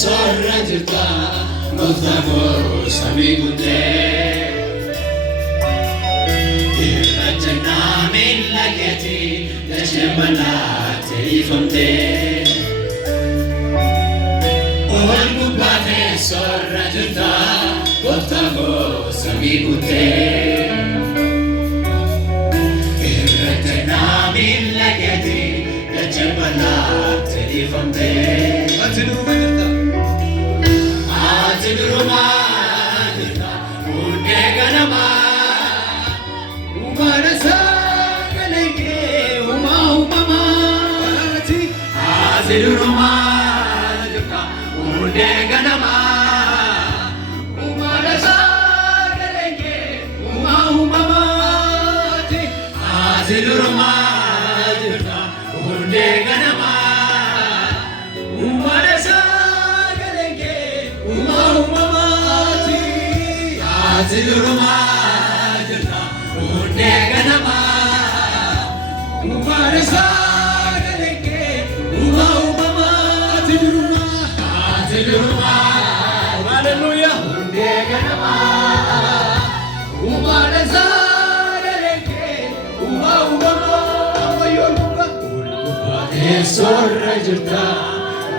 sorra jirta gooftaa koo samii guutee irra jannaa miila keetii dachee bal'aatti ifamtee ol gubbaatee sorra jirta gooftaa koo samii guutee irra jannaa miila keetii dachee bal'aatti ifamtee ati duruma jirta hundee ganamaa uumana sagalee uumamaati ati duruma jirta hundee ganamaa uumana sagalee uumamaati ati duruma jirta hundee ganamaa ati duruma jirta hundee ganamaa uumana sagalee uumamaati ati duruma haleluuyaa hundee ganamaa uumana sagalee uumamaati gubbaatee sorra jirta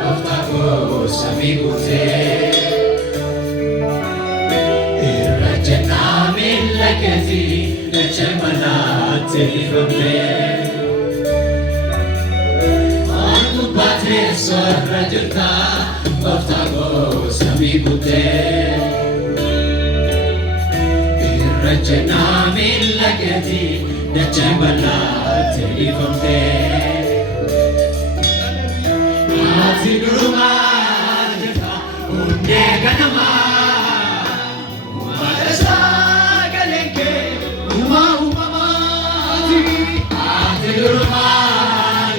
gooftaa koo samii guutee jannaa miila keetii dachee bal'aatti ifamtee ol gubbaatee sorra jirta gooftaa koo samii guutee irra jannaa miila keetii dachee bal'aatti ifamtee ati duruma jirta hundee ganamaa duruma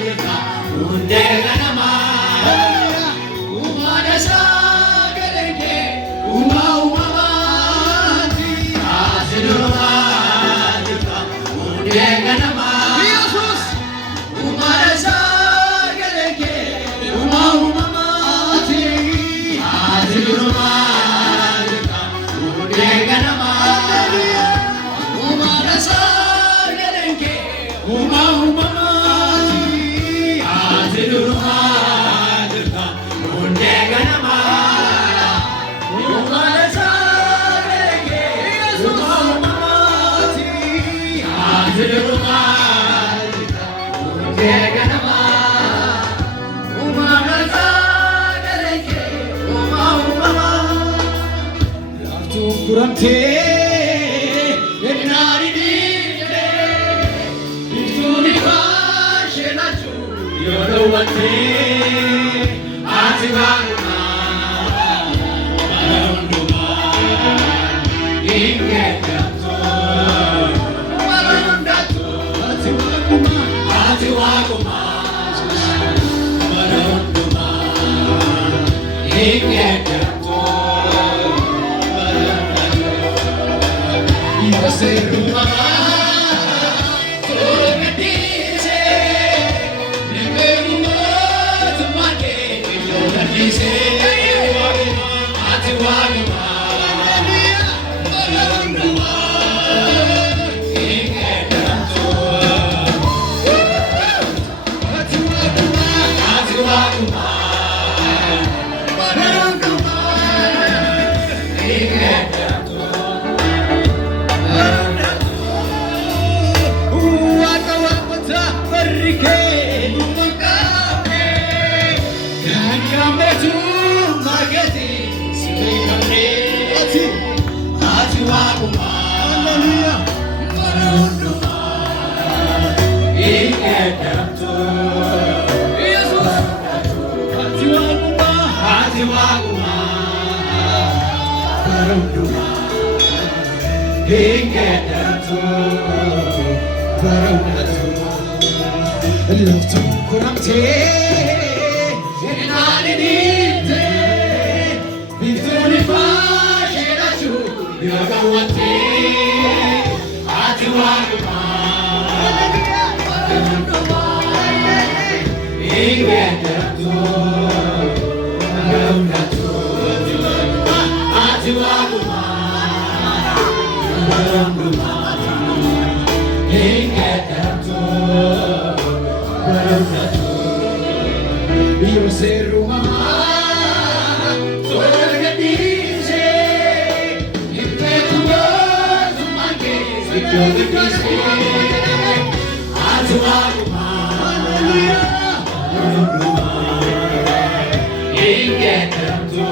jirta hundee ganamaa uumana sagalee uumamaati ati duruma jirta hundee ganamaa Yesuus uumana sagalee uumamaati ati duruma jirta hundee ganamaa uumana sagalee uumamaati ati duruma jirta hundee ganamaa uumana sagalee uumamaati ati duruma jirta hundee ganamaa uumana sagalee uumamaati laftuun guramtee ati walumaa barundumaa ingeeddatoo barundatoo ati walumaa barundumaa ingeeddatoo barundatoo yoseerumaa ati walumaa barundumaa ingeeddatoo ati walumaa barundumaa ingeeddatoo waaqa waaqota barri kee maqaamee kan gammeetu margati sibeekamneeti ati waaqumaa barundumaa ingeeddatoo Yesuus ati waaqumaa barundumaa ingeeddatoo barundatoo laftuun guramtee ati walumaa ingeeddatoo barundatoo Io sero mamma, torna dice, e per tu tu manchi, se tu ti dici, a tu alleluia, in che tu,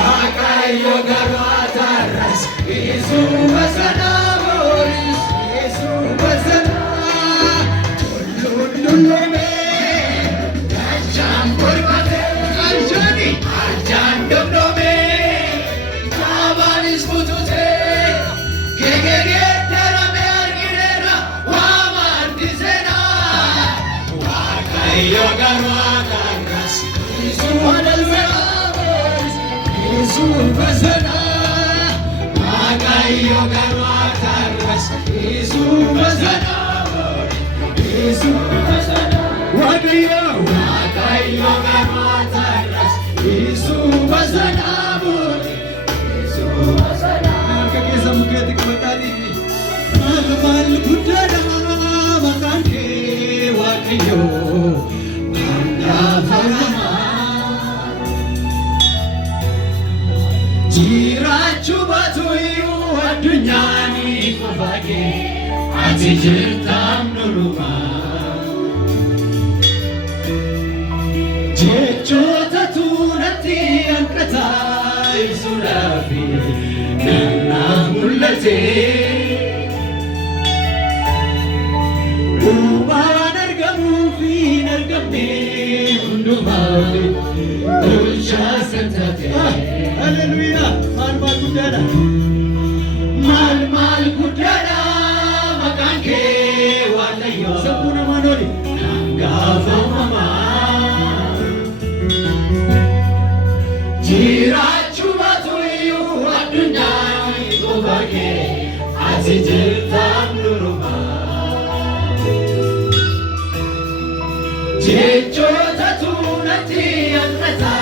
Waaqayyo garuu ataras, Yesuus masanaaf. Jirachu batuyu adunyani kufake ati jirtam nuruma jechota tunati ankata isurafi nana mulate ubanargamu fi nargamne undumali ulcha santate. Hallelujah. Mal gudana makanke walayo sabuna manoli gafa mama jirachu batuyu adunya ikobake azijirtam nuruma jecho tatunati anata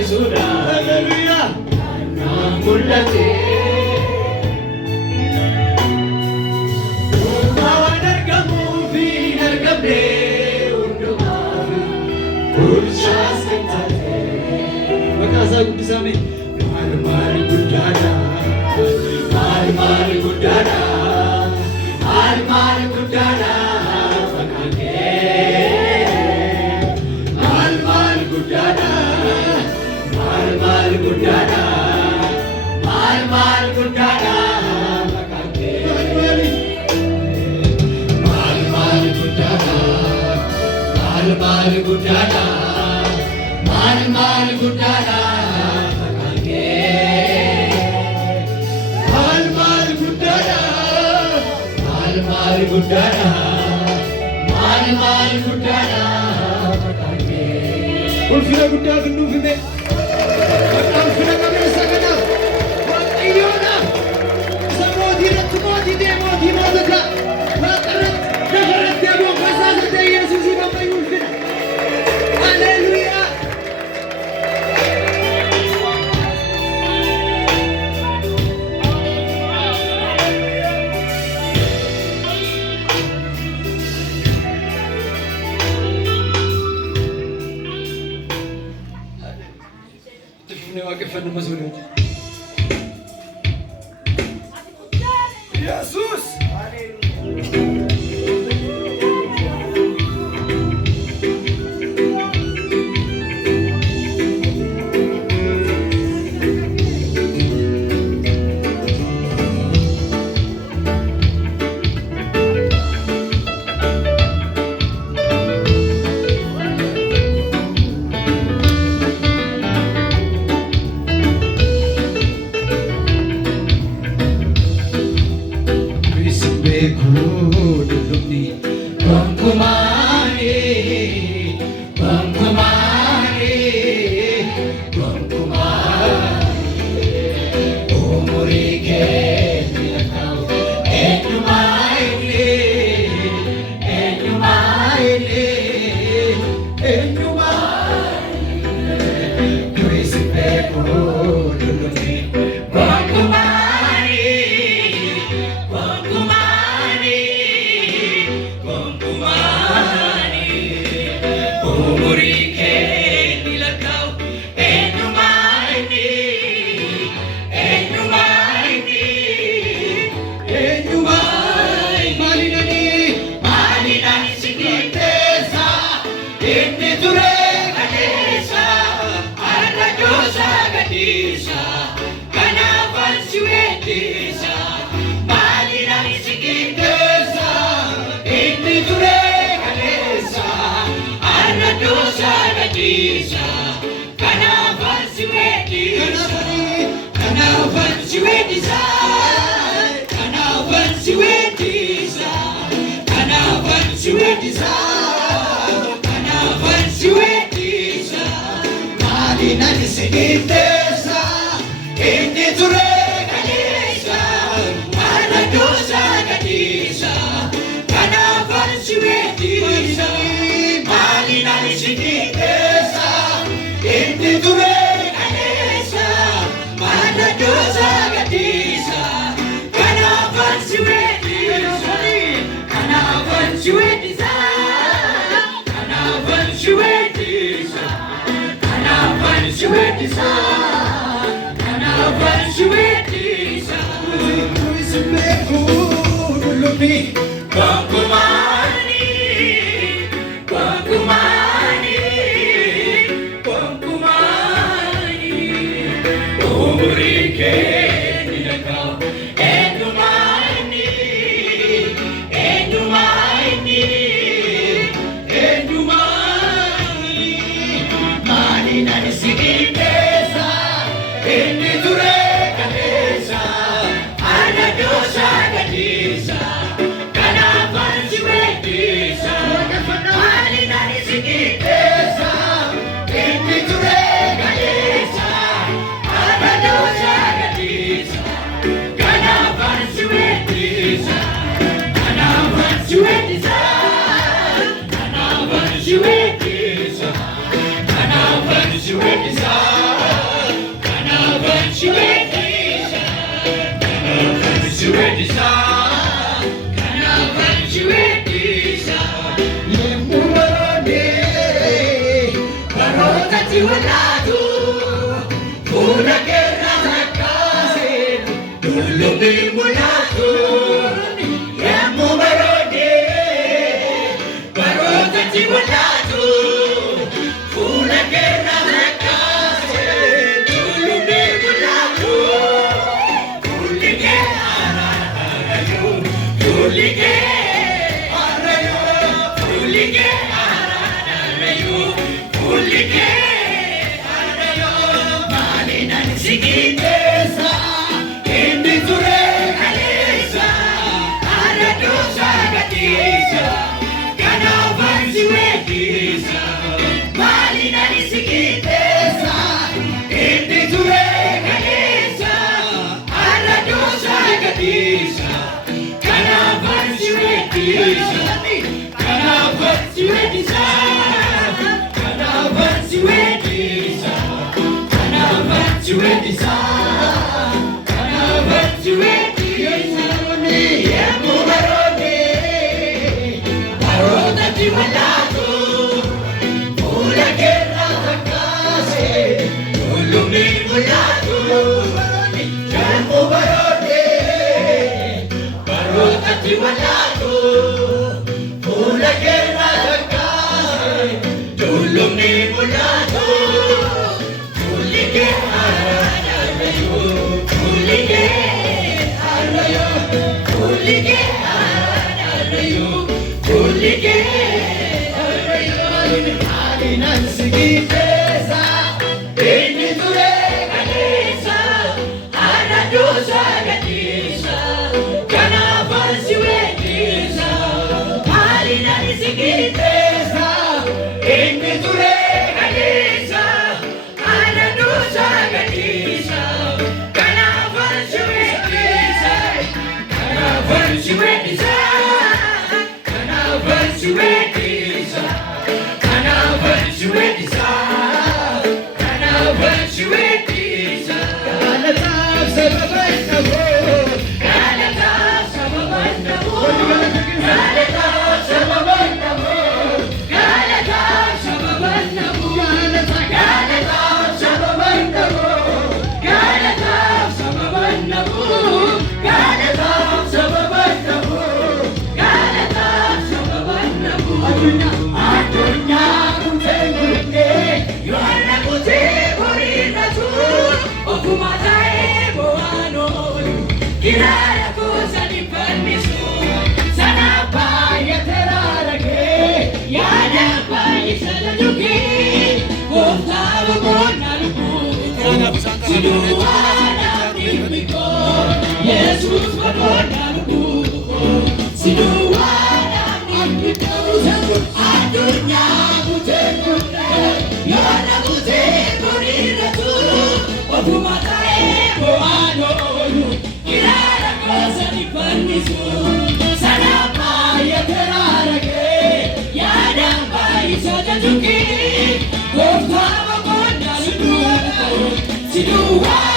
isura. Hallelujah. Mulate umawanargamu fi nargamne unduma ulcha santate makasa gudisame mal gudana makake mal gudana Mal gudana makake mal gudana makake ulfina gudana nufime ulfina kamera kana Ayona samodi ratmodi demodi modaka faqrat nafarat demo fasazat yesus ibamayulfina. Hallelujah. Tufne waqfan mazulun Jesus! Malinani sigitesa, indi ture kalesa, manadosa gadisa, kanafan siwetisa. Malinani sigitesa, indi ture kalesa, manadosa gadisa, kanafan siwetisa, kanafan siwetisa, kanafan siwetisa. Shwedisa, Kanavan Shwedisa, Kuismeku Lumi, Kwakumani, Kwakumani, Kwakumani, Umrike Nilaka, Endumani, Endumani, Endumani, Malinani sigitesa, indi ture kalesa, anadosa gadisa, kanavan siwetisa. Malinani sigitesa, indi ture kalesa, anadosa gadisa, kanavan siwetisa, kanavan siwetisa, kanavan siwetisa. Kanavan Shwedisa, Kanavan Shwedisa, Kanavan Shwedisa, Kanavan Shwedisa. Yemurode, Barota Tiwaladu, Una Guerra Zakase, Dulubi Mulatu. Yemurode, Barota Tiwaladu. Una guerra de casa, dulube mulaku, kulige arayo, kulige arayo, kulige arayo, kulige arayo. Malinani sigitesa, indi ture kalesa, aradosa gadisa, kanavan siwetisa. Malinani sigitesa, indi ture kalesa, aradosa gadisa, kanavan siwetisa, kanavan siwetisa, kanavan siwetisa, kanavan siwetisa, kanavan siwetisa. Yemu barode, barota tiwalatu. Una guerra zakase, dulumi mulatu, jambu barode, barota tiwalatu. Una guerra zakase, dulumi mulatu, kulige arayo, kulige arayo, kulige arayo, kulige arayo. Malinani sigitesa, indi ture kalesa, anadosa gadisa, kanavan siwetisa. Malinani sigitesa, indi ture kalesa, anadosa gadisa, kanavan siwetisa, kanavan siwetisa, kanavan siwetisa. Kanavan Shwedisa, Kanavan Shwedisa. Galatav Sababannavo, Galatav Sababannavo, Galatav Sababannavo, Galatav Sababannavo, Galatav Sababannavo, Galatav Sababannavo, Galatav Sababannavo, Galatav Sababannavo. Adunya kutengurne, yohana kuteburina tu, okumatae boanolu, kiraya kusani permisu, sana paya terarage, yana paya salajuki, kuftavu bonaluku, siduana mimiko, Jesus bonaluku, siduana mimiko. Adunya kutengurne, yohana kuteburina do what?